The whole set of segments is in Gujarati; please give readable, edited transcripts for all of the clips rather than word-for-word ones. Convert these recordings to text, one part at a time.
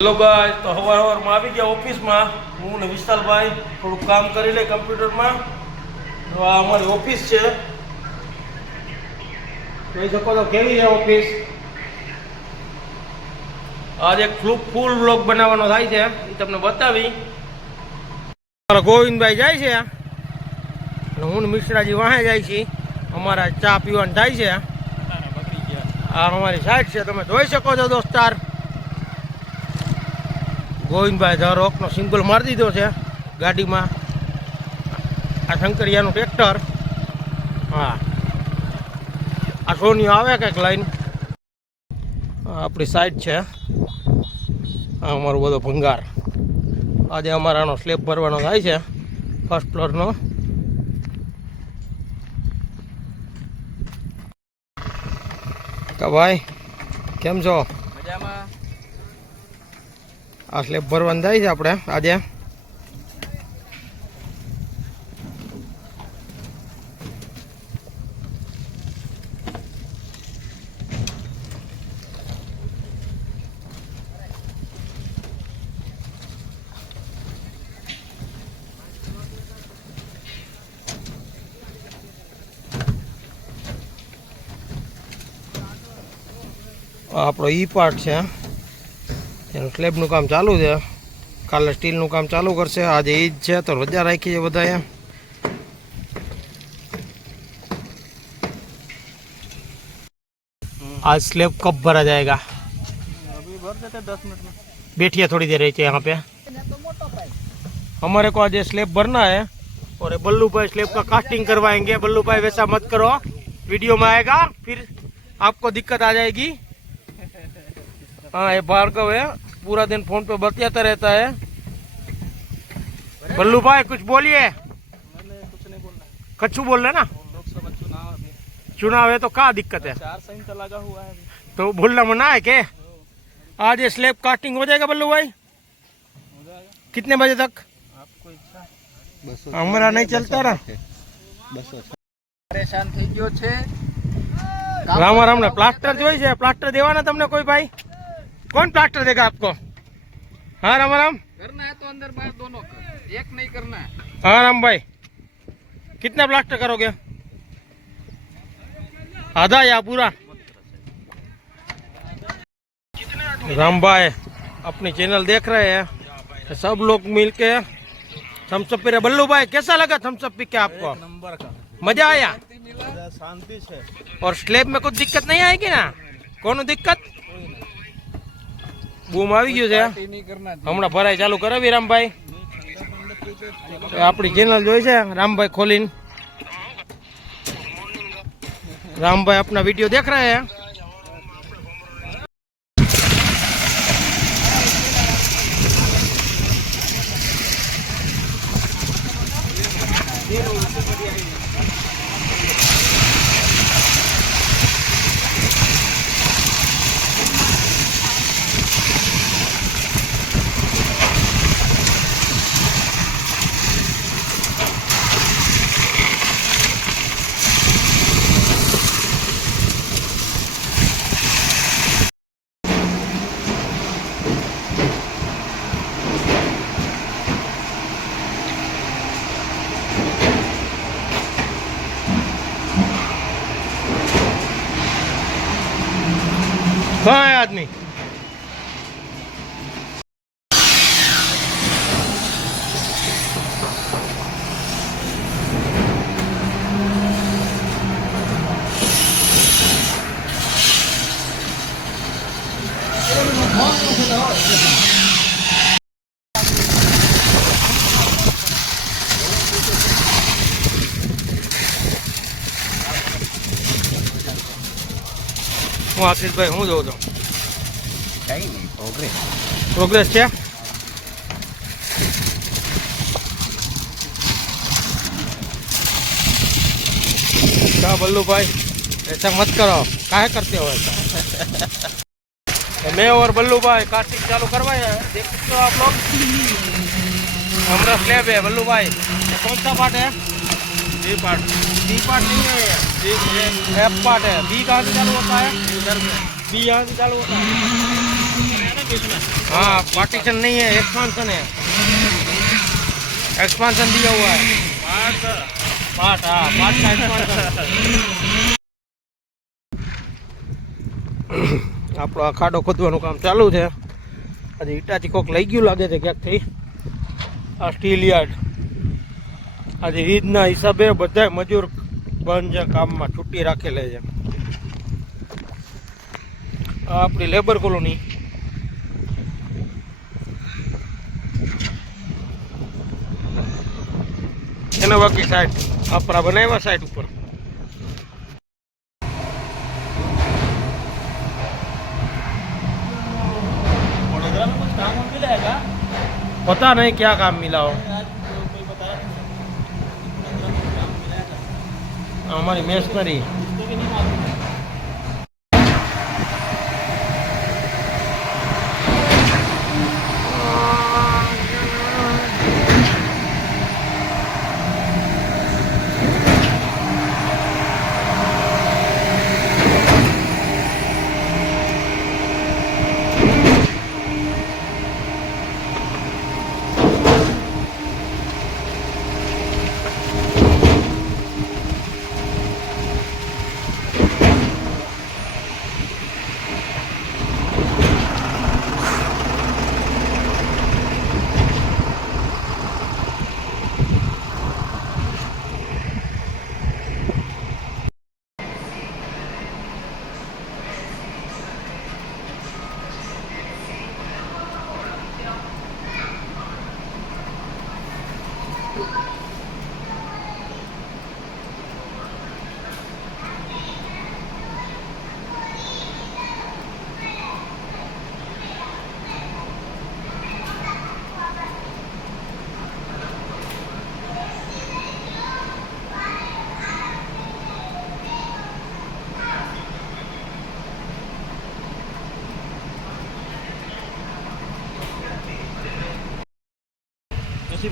हेलो गाइस, तो हवार में આવી ગયા ઓફિસમાં હું ને વિશાલભાઈ થોડું કામ કરી લે કમ્પ્યુટરમાં। તો આ અમારી ઓફિસ છે, જોઈ શકો તો કેવી છે ઓફિસ। આજ એક ફૂલ વ્લોગ બનાવવાનો થાય છે, એ તમને બતાવી। અમારા ગોવિંદભાઈ જાય છે અને હું ને મિશ્રાજી વાહે જાય છે, અમારા ચા પીવાનું થાય છે। આ અમારી સાઈડ છે, તમે જોઈ શકો છો દોસ્તાર। ગોવિંદભાઈ ધ રોકનો સિમ્બોલ મારી દીધો છે ગાડીમાં। આ શંકરિયાનું ટ્રેક્ટર, હા આ સોનિયો આવે કંઈક લાઈન। આપણી સાઈડ છે, આ અમારો બધો ભંગાર। આજે અમારાનો સ્લેબ ભરવાનો થાય છે ફર્સ્ટ ફ્લોરનો। તો ભાઈ કેમ છો? મજામાં। આ સ્લેબ ભરવાનું થાય છે આપણે આજે। આપણો ઈ પાર્ટ છે, એનું સ્લેબનું કામ ચાલુ છે। કાલે સ્ટીલનું કામ ચાલુ કરશે, આજે ઈદ છે તો રજા રાખી છે બધાએ। आज स्लेब कब भरा जाएगा? अभी भर देते 10 मिनट में। बैठिए थोड़ी देर रही यहाँ पे। हमारे को आज ये स्लेब भरना है और ये बल्लू भाई स्लेब का कास्टिंग करवाएंगे। बल्लू भाई वैसा मत करो, वीडियो में आएगा फिर आपको दिक्कत आ जाएगी। हाँ ये भार्गव है, पूरा दिन फोन पे बतियाता रहता है। बल्लू भाई कुछ बोलिए। मैंने कुछ नहीं बोलना है। कच्छू बोल रहे ना, लोकसभा चुनाव अभी चुनाव है तो क्या दिक्कत है? 4 संहिता लगा हुआ है अभी। तो बोलना मना है के? आज ये स्लेब कास्टिंग हो जाएगा बल्लू भाई? हो जाएगा। कितने बजे तक? आपको इच्छा। हमारा नहीं चलता ना। परेशान થઈ ગયો છે। राम राम ने प्लास्टर જોઈ છે, प्लास्टर દેવાના તમને કોઈ ભાઈ? कौन प्लास्टर देगा आपको? हाँ राम राम। करना है तो अंदर बाहर दोनों कर, एक नहीं करना है। हाँ राम भाई, कितना प्लास्टर करोगे? आधा या पूरा? राम भाई अपनी चैनल देख रहे हैं, सब लोग मिलके थम्सअप पी रहे। बल्लू भाई कैसा लगा थम्सअप पी के आपको? नंबर का मजा आया? शांति છે। और स्लेब में कुछ दिक्कत नहीं आएगी ना? कोनो दिक्कत? બૂમ આવી ગયું છે, नहीं करना। હમણાં ભરાઈ ચાલુ કરાવી રામભાઈ। આપણી ચેનલ જોઈ છે रामभाई खोलीन। रामभाई अपना वीडियो देख रहे हैं। कहाँ है आदमी? હું આશીષભાઈ હું જોઉં છું કઈ નહીં, प्रोग्रेस છે। क्या बल्लू भाई ऐसा मत करो, काहे करते हो ऐसा? तो मैं और बल्लू भाई कास्टिंग चालू करवाए हैं, देख सकते हो आप लोग। हमारा स्लैब है बल्लू भाई। ये कौन सा पार्ट है? B part. बी पार्ट नहीं है ये, एफ पार्ट है। बी कहाँ से चालू होता है? इधर से। बी यहाँ से चालू होता है बीच में। हाँ पार्टीशन नहीं है, एक्सपांशन है, एक्सपांशन दिया हुआ है। पार्ट हाँ पार्ट का एक्सपांशन। આપણો આ ખાડો ખોદવાનું કામ ચાલુ છે. આજે ઈટાથી કોક લઈ ગયું લાગે છે ક્યાંકથી. આ સ્ટીલ યાર્ડ આજે ઈદના હિસાબે બધા મજૂર બંધ છે, કામમાં છૂટી રાખેલે છે. આ આપણી લેબર કોલોની. એના બાકી સાઈડ આપણા બનાવ્યા સાઈડ ઉપર. पता नहीं क्या काम मिला हो. हमारी मेसनरी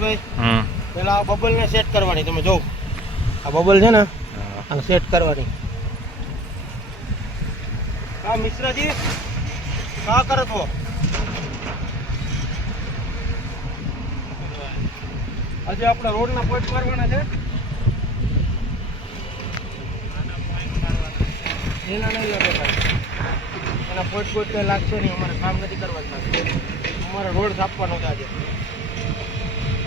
ભાઈ પેલા આ બબલ ને સેટ કરવાની. તમે જો આ બબલ છે ને આને સેટ કરવાની. હા મિશ્રાજી કા કરો છો? આજે આપણે રોડના પોઈન્ટ મારવાના છે. એના નહીં લાગે ભાઈ, એના પોઈન્ટ કઈ લાગશે નહીં. અમારે કામ નથી કરવાનું, અમારે રોડ છાપવાનો છે આજે.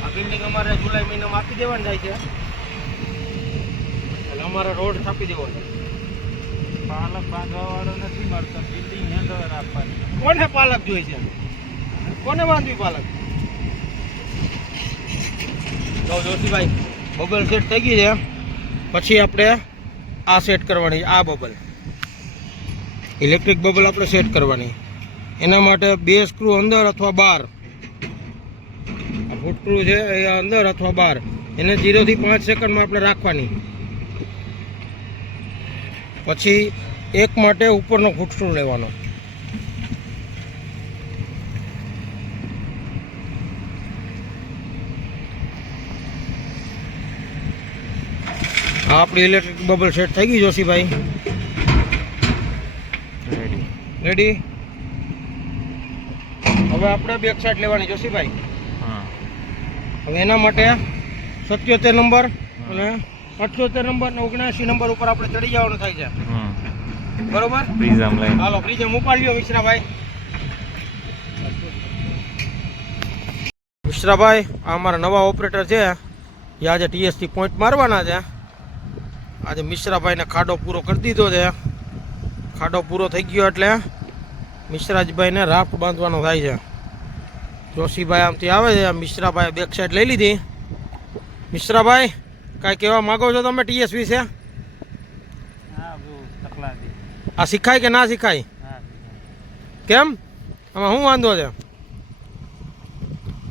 આ બિલ્ડિંગ અમારે જુલાઈ મહિનામાં આપી દેવાની જાય છે, એટલે અમારે રોડ છાપી દેવો છે. પાલક બાંધવાવાળો નથી મળતો, બિલ્ડિંગ હેન્ડઓવર આપવાની. કોને પાલક જોઈ છે? કોને બાંધવી પાલક? તો જોશીભાઈ બબલ સેટ થઈ ગઈ છે. પછી આપણે આ સેટ કરવાની, આ બબલ ઇલેક્ટ્રિક બબલ આપણે સેટ કરવાની. એના માટે 2 સ્ક્રૂ અંદર અથવા બહાર, ફૂટક્રૂ છે એ અંદર અથવા બહાર, એને 0 થી 5 સેકન્ડમાં આપણે રાખવાની. પછી એક માટે ઉપરનો ફૂટક્રૂ લેવાનો. આ આપણી ઇલેક્ટ્રિક બબલ સેટ થઈ ગઈ જોશીભાઈ. રેડી. હવે આપણે બેક સાઈડ લેવાની જોશીભાઈ. હવે એના માટે 77 નંબર અને 78 નંબર ને 79 નંબર ઉપર આપણે ચડી જવાનું થાય છે. બરોબર, હાલો પ્રિઝમ ઉપાડ લ્યો મિશ્રાભાઈ. મિશ્રાભાઈ આ અમારા નવા ઓપરેટર છે, એ આજે TSથી પોઈન્ટ મારવાના છે. આજે મિશ્રાભાઈને ખાડો પૂરો કરી દીધો છે. ખાડો પૂરો થઈ ગયો એટલે મિશ્રાજીભાઈને રાફ્ટ બાંધવાનો થાય છે. જોશીભાઈ આમથી આવે છે, મિશ્રાભાઈ બેક સાઈડ લઈ લીધી. મિશ્રાભાઈ કાંઈ કહેવા માગો છો તમે TS વિશે? આ શીખાય કે ના શીખાય? કેમ, આમાં શું વાંધો છે?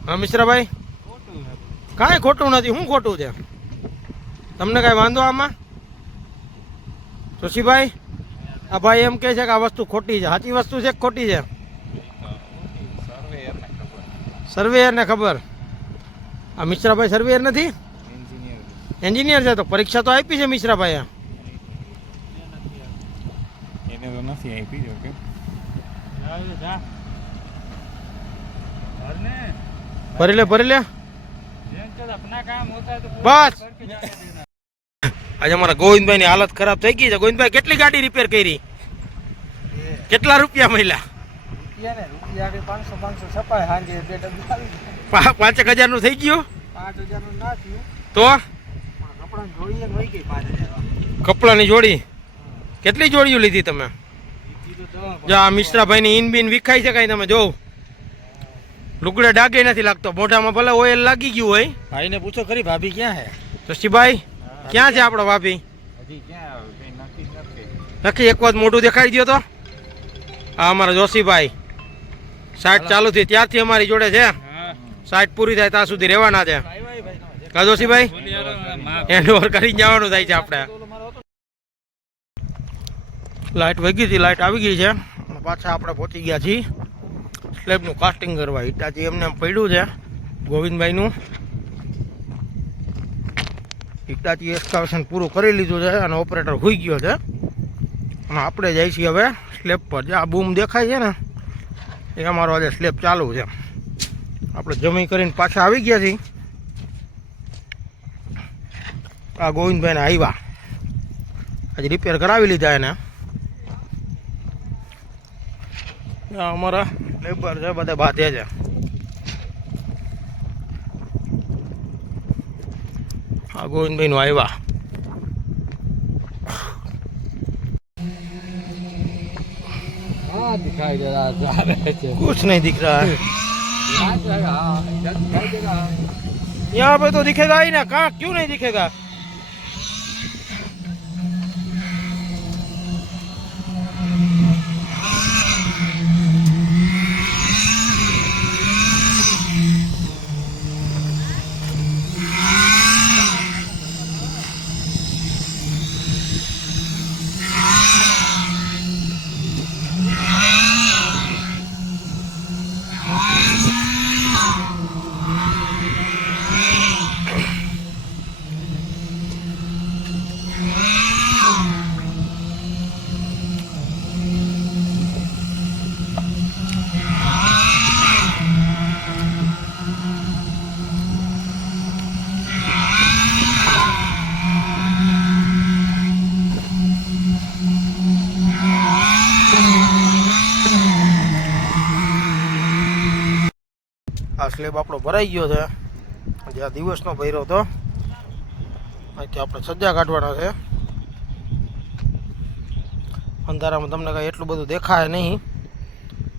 હા મિશ્રાભાઈ કાંઈ ખોટું નથી. શું ખોટું છે? તમને કાંઈ વાંધો આમાં? જોશીભાઈ આ ભાઈ એમ કહે છે કે આ વસ્તુ ખોટી છે. સાચી વસ્તુ છે કે ખોટી છે? સર્વેયરને ખબર. આ મિશ્રાભાઈ સર્વેયર નથી, એન્જિનિયર છે. તો પરીક્ષા તો આપી છે મિશ્રાભાઈએ. ભરી લે अपना काम होता है तो બસ આજે અમારા ગોવિંદભાઈ ની હાલત ખરાબ થઈ ગઈ છે. ગોવિંદભાઈ કેટલી ગાડી રિપેર કરી, કેટલા રૂપિયા મળ્યા? રૂપિયા 500 છપાય હાંજે 5,000 નું થઈ ગયું. 5,000 નું ના થયું તો કપડાં જોડીએ વહી ગઈ 5,000 કપડાની જોડી કેટલી જોડીઓ લીધી તમે? જો આ મિશ્રાભાઈ ની ઇન બિન વિખાય છે કઈ તમે જોવ, લુગડે ડાગે નથી લાગતો, મોઢામાં ભલે ઓઇલ લાગી ગયું હોય. भाई ने पूछो खरी भाभी क्या है શશીભાઈ ક્યાં છે આપણો ભાભી? हजी क्या नक्की નક્કી એક વખત મોઢું દેખાડી દો તો. આ અમારા જોશીભાઈ 60 ચાલુ થી ત્યારથી અમારી જોડે છે, 60 પૂરી થાય ત્યાં સુધી રહેવાના છે. કા જોશીભાઈ હેન્ડ ઓવર કરીને જવાનું થાય છે આપણે. લાઇટ વહી ગઈ હતી, લાઇટ આવી ગઈ છે. પાછા આપણે પહોંચી ગયા છીએ સ્લેબનું કાસ્ટિંગ કરવા. હિટાચી એમને પડ્યું છે ગોવિંદભાઈનું. હિટાચી એક્સકાવેશન પૂરું કરી લીધું છે અને ઓપરેટર હોઈ ગયો છે અને આપણે જઈએ છીએ હવે સ્લેબ પર. જે આ બૂમ દેખાય છે ને એ અમારો આજે સ્લેબ ચાલુ છે. આપણે જમી કરીને પાછા આવી ગયા છીએ. આ ગોવિંદભાઈને આવ્યા આજે રિપેર કરાવી લીધા એને. અમારા લેબર છે બધા બાંધે છે. આ ગોવિંદભાઈ નું આવ્યા. हाँ दिखाई दे रहा जा रहे थे कुछ नहीं दिख रहा है यहाँ पे तो दिखेगा ही ना. कहाँ क्यों नहीं दिखेगा? આ સ્લેબ આપણો ભરાઈ ગયો છે. જે આ દિવસનો ભર્યો હતો અહીંથી આપણે સજ્જા કાઢવાના છે. અંધારામાં તમને કાંઈ એટલું બધું દેખાય નહીં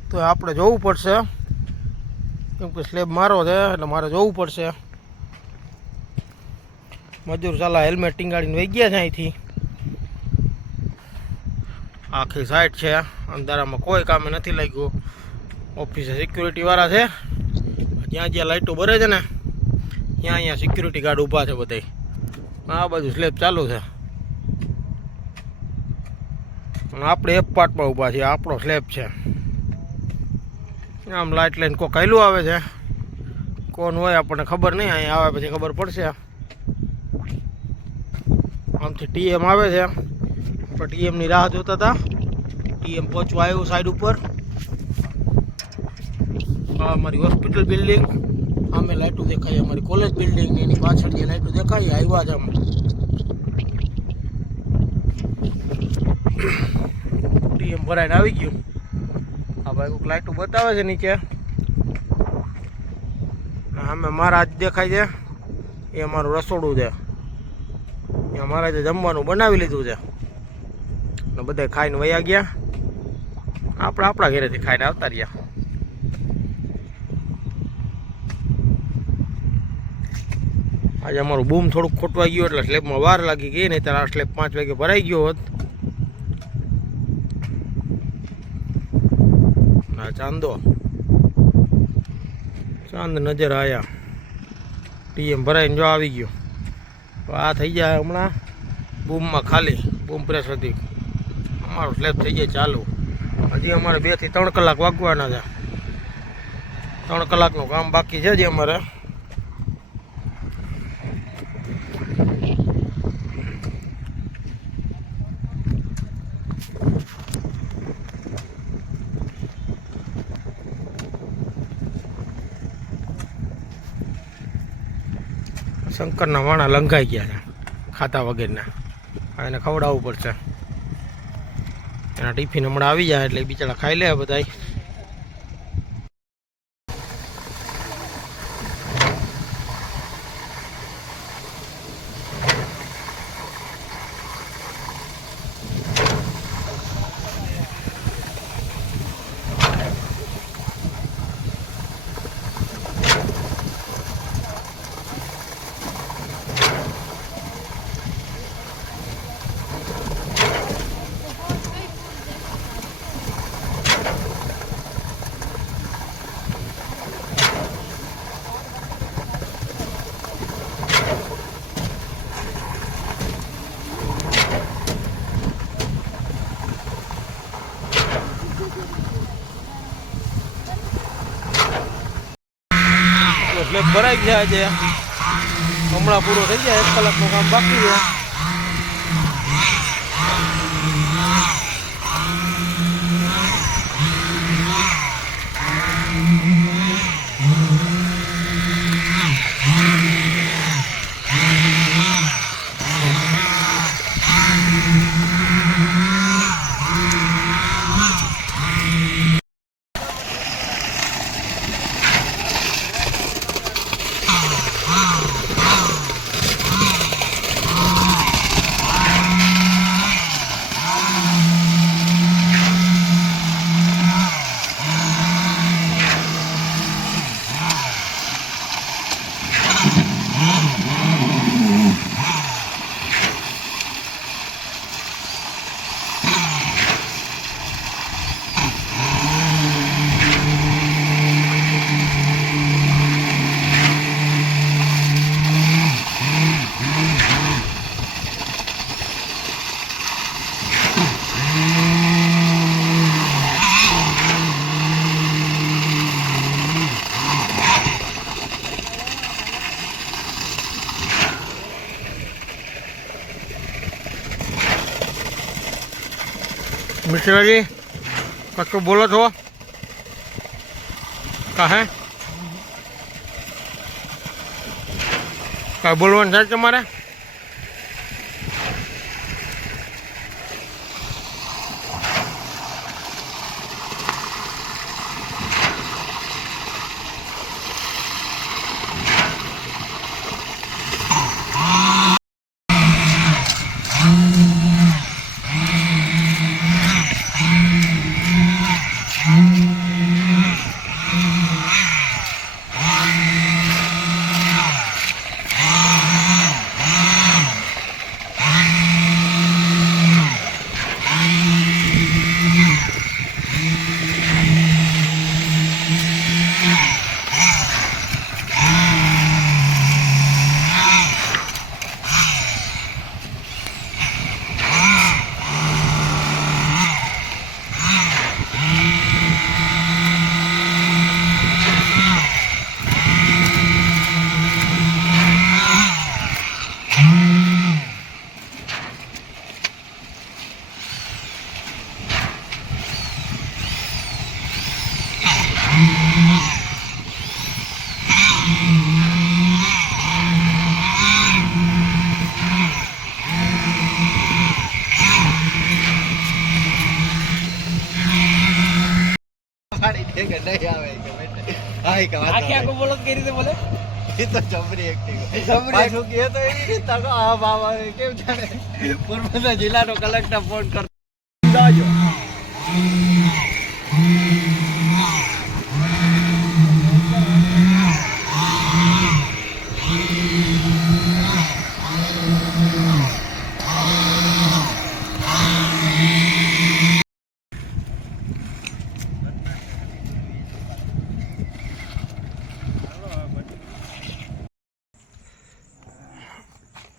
તો આપણે જોવું પડશે, કેમ કે સ્લેબ મારો છે એટલે મારે જોવું પડશે. મજૂર ચાલા હેલ્મેટ ટીંગાડીને વહી ગયા છે અહીંથી. આખી સાઈડ છે, અંધારામાં કોઈ કામે નથી લાગ્યું. ઓફિસે સિક્યુરિટીવાળા છે, જ્યાં જ્યાં લાઇટો ભરે છે ને ત્યાં અહીંયા સિક્યુરિટી ગાર્ડ ઊભા છે બધા. આ બાજુ સ્લેબ ચાલુ છે અને આપણે એક પાર્ટમાં ઊભા છીએ. આપણો સ્લેબ છે. આમ લાઇટ લઈને કોઈ કહેલું આવે છે, કોણ હોય આપણને ખબર નહીં. અહીંયા આવે પછી ખબર પડશે. આમથી ટીએમ આવે છે, આપણે ટીએમની રાહ જોતા હતા. ટીએમ પહોંચવા આવ્યું સાઈડ ઉપર. આ અમારી હોસ્પિટલ બિલ્ડિંગ, આમે લાઇટો દેખાય અમારી કોલેજ બિલ્ડિંગ, એની પાછળ જે લાઇટો દેખાય આવ્યા જ આમ. ટીએમ ભરાઈને આવી ગયું. આ ભાઈ કોઈક લાઇટો બતાવે છે નીચે. આમે મારા જ દેખાય છે, એ અમારું રસોડું છે. અહીંયા મારા જે જમવાનું બનાવી લીધું છે ને બધા ખાઈને વયા ગયા. આપણે આપણા ઘરેથી ખાઈને આવતા રહ્યા. આજે અમારું બૂમ થોડુંક ખોટવાઈ ગયું એટલે સ્લેબમાં વાર લાગી ગઈ, નહીં ત્યારે આ સ્લેબ 5 વાગે ભરાઈ ગયો હોત. ના ચાંદો ચાંદ નજર આયા. ટીએમ ભરાઈને જો આવી ગયો. આ થઈ જાય હમણાં બૂમમાં ખાલી બૂમ પ્રેસ હતી. અમારો સ્લેબ થઈ જાય ચાલુ. હજી અમારે 2 થી 3 કલાક વાગવાના છે. 3 કલાકનું કામ બાકી છે જે અમારે. શંકરના વાણા લંઘાઈ ગયા છે ખાતા વગરના. એને ખવડાવવું પડશે. એના ટિફિન હમણાં આવી જાય એટલે બિચારા ખાઈ લે બધા. એટલે ભરાઈ ગયા છે. હમણાં પૂરો થઈ જાય. 1 કલાકનું કામ બાકી છે. મિશ્રાજી કશું બોલો છો? કાહે કાંઈ બોલવાનું થાય તમારે? બોલો કઈ રીતે બોલે? તો જબરી એક્ટિંગ. કેમ જાણે પોરબંદર જિલ્લાનો કલેક્ટર ફોન કરતો.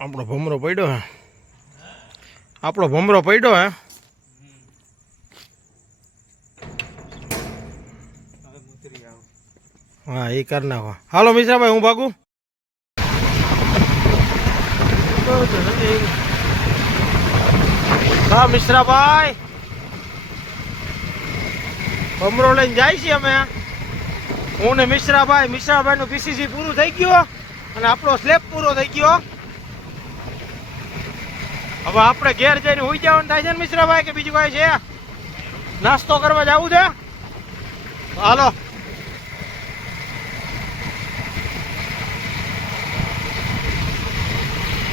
આપણો ભમરો પડ્યો હે. આપણો ભમરો પડ્યો હે. હા એ કરી નાખો. હાલો મિશ્રાભાઈ હું ભાગું. હા મિશ્રાભાઈ ભમરો લઈને જાય છે અમે. હું ને મિશ્રાભાઈ. મિશ્રાભાઈ નું પીસીસી પૂરું થઈ ગયું અને આપણો સ્લેબ પૂરો થઈ ગયો. હવે આપણે ઘેર જઈને હોઈ જવાનું થાય છે ને મિશ્રાભાઈ, કે બીજું કાંઈ છે? નાસ્તો કરવા જવું છે? હાલો.